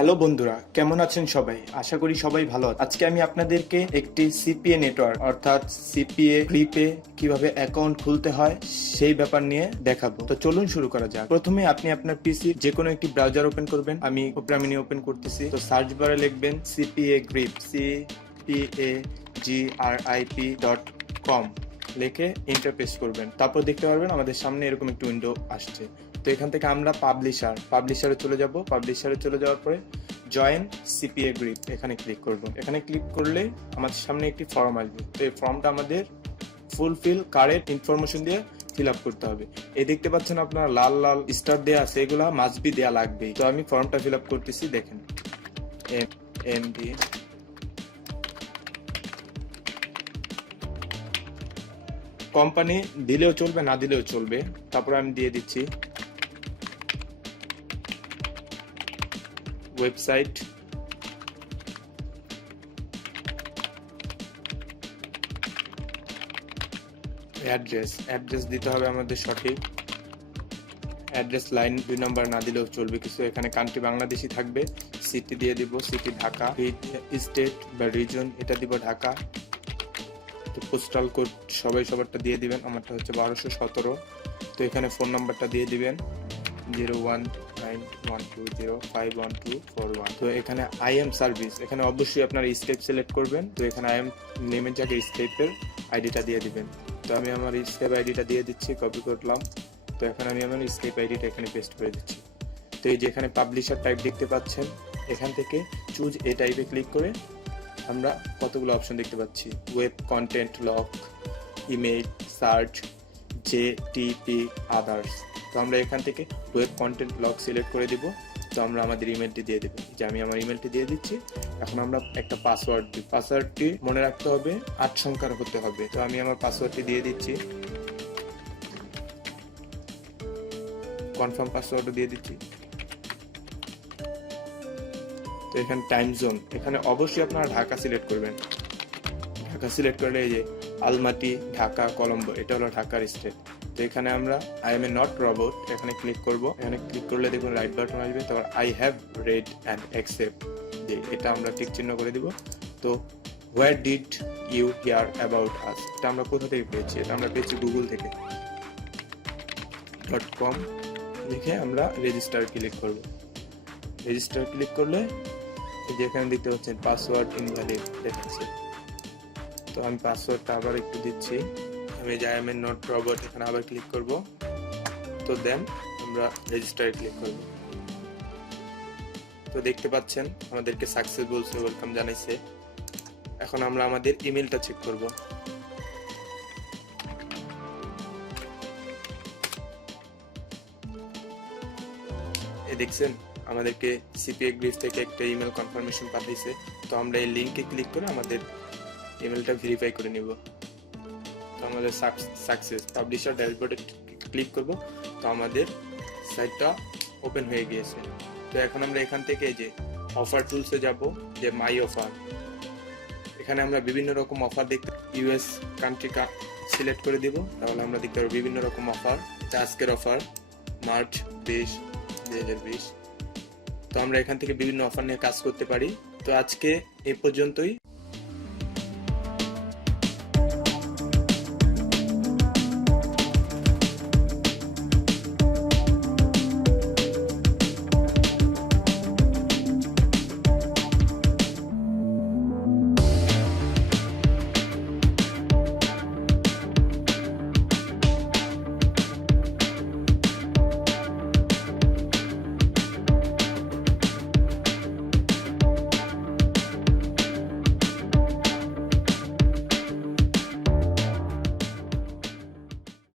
Hello বন্ধুরা, কেমন আছেন সবাই? আশা করি সবাই ভালো আছেন। আজকে আমি আপনাদেরকে একটি সিপিএ নেটওয়ার্ক অর্থাৎ সিপিএ গ্রিপে কিভাবে অ্যাকাউন্ট খুলতে হয় সেই ব্যাপার নিয়ে দেখাবো। তো চলুন শুরু করা যাক। প্রথমে আপনি আপনার পিসি যে কোনো একটি ব্রাউজার ওপেন করবেন। আমি ওপেরা মিনি ওপেন করতেছি। তো সার্চ বারে লিখবেন cpagrip cpagrip.com লিখে ইন্টারপ্রেস করবেন। তারপর দেখতে পারবেন আমাদের সামনে এরকম একটি উইন্ডো আসছে। তো এখান থেকে আমরা পাবলিশারে চলে যাব। পাবলিশারে চলে যাওয়ার পরে জয়েন সিপিএ গ্রিপ এখানে ক্লিক করব। এখানে ক্লিক করলে আমাদের সামনে একটি ফর্ম আসবে। তো এই ফর্মটা আমাদের ফুলফিল কারেক্ট ইনফরমেশন দিয়ে ফিল আপ করতে হবে। এই দেখতে পাচ্ছেন আপনারা লাল লাল স্টার দেওয়া আছে, এগুলা মাস্ট বি দেওয়া লাগবে। তো আমি ফর্মটা ফিল আপ করতেছি। দেখেন এমডি কোম্পানি দিলেও চলবে, না দিলেও চলবে। তারপরে আমি দিয়ে দিচ্ছি ওয়েবসাইট, অ্যাড্রেস দিতে হবে আমাদের সঠিক অ্যাড্রেস। লাইন 2 নম্বর না দিলেও চলবে কিছু। এখানে কান্ট্রি বাংলাদেশি থাকবে। সিটি দিয়ে দিব, সিটি ঢাকা। স্টেট বা রিজন এটা দিব ঢাকা। তো পোস্টাল কোড সবাই সবারটা দিয়ে দিবেন। আমারটা হচ্ছে 1217। তো এখানে ফোন নাম্বারটা দিয়ে দিবেন 019120512441। তো এখানে আইএম সার্ভিস, এখানে অবশ্যই আপনারা স্কেপ সিলেক্ট করবেন। তো এখানে আইএম নেমের জায়গায় স্কেপের আইডিটা দিয়ে দিবেন। তো আমি আমার স্কেপ আইডিটা দিয়ে দিচ্ছি, কপি করলাম। তো এখন আমি আমার স্কেপ আইডিটা এখানে পেস্ট করে দিচ্ছি। তো এই যে এখানে পাবলিশার টাইপ দেখতে পাচ্ছেন, এখান থেকে চুজ এ টাইপে ক্লিক করে আমরা কতগুলো অপশন দেখতে পাচ্ছি। Web content lock, email search, জেটিপি আদার্স। তো আমরা এখান থেকে ওয়েব কন্টেন্ট লক সিলেক্ট করে দিব। তো আমরা আমাদের ইমেলটি দিয়ে দেব। যে আমি আমার ইমেলটি দিয়ে দিচ্ছি। এখন আমরা একটা পাসওয়ার্ড দিই। পাসওয়ার্ডটি মনে রাখতে হবে 8 সংখ্যার হতে হবে। তো আমি আমার পাসওয়ার্ডটি দিয়ে দিচ্ছি, কনফার্ম পাসওয়ার্ডও দিয়ে দিচ্ছি। তো এখানে টাইম জোন, এখানে অবশ্যই আপনারা ঢাকা সিলেক্ট করবেন। ঢাকা সিলেক্ট করলে এই যে আলমাটি, ঢাকা, কলম্বো, এটা হলো ঢাকার স্টেট। তো এখানে আমরা I am a not robot এখানে ক্লিক করব। এখানে ক্লিক করলে দেখুন রাইট বাটন আসবে। তারপর I have read and accept, যে এটা আমরা টিক চিহ্ন করে দিব। তো where did you hear about us, এটা আমরা কোথা থেকে পেয়েছি? এটা আমরা পেয়েছি গুগল থেকে। .com লিখে আমরা রেজিস্টার ক্লিক করব। রেজিস্টার ক্লিক করলে যেখানে দেখতে পাচ্ছেন পাসওয়ার্ড ইনভ্যালিড দেখাচ্ছে। তো আমি পাসওয়ার্ডটা আবার একটু দিচ্ছি। আমি যে I am a not robot এখানে আবার ক্লিক করব। তো দেন আমরা রেজিস্টারে ক্লিক করব। তো দেখতে পাচ্ছেন আমাদেরকে সাকসেস বলছে, ওয়েলকাম জানাইছে। এখন আমরা আমাদের ইমেলটা চেক করব। এই দেখছেন আমাদেরকে সিপিএ গ্রিপ থেকে একটা ইমেল কনফার্মেশন পাঠিয়েছে। তো আমরা এই লিংকে ক্লিক করে আমাদের ইমেলটা ভেরিফাই করে নিব। তো আমাদের সাকসেস। পাবলিশার ড্যাশবোর্ডে ক্লিক করব। তো আমাদের সাইটটা ওপেন হয়ে গিয়েছে। তো এখন আমরা এখান থেকে যে অফার টুলসে যাব, যে মাই অফার, এখানে আমরা বিভিন্ন রকম অফার দেখতে, ইউএস কান্ট্রি সিলেক্ট করে দিব। তাহলে আমরা দেখতে পারবো বিভিন্ন রকম অফার। আজকের অফার মার্চ 20, 2020। তো আমরা এখান থেকে বিভিন্ন অফার নিয়ে কাজ করতে পারি। তো আজকে এই পর্যন্তই।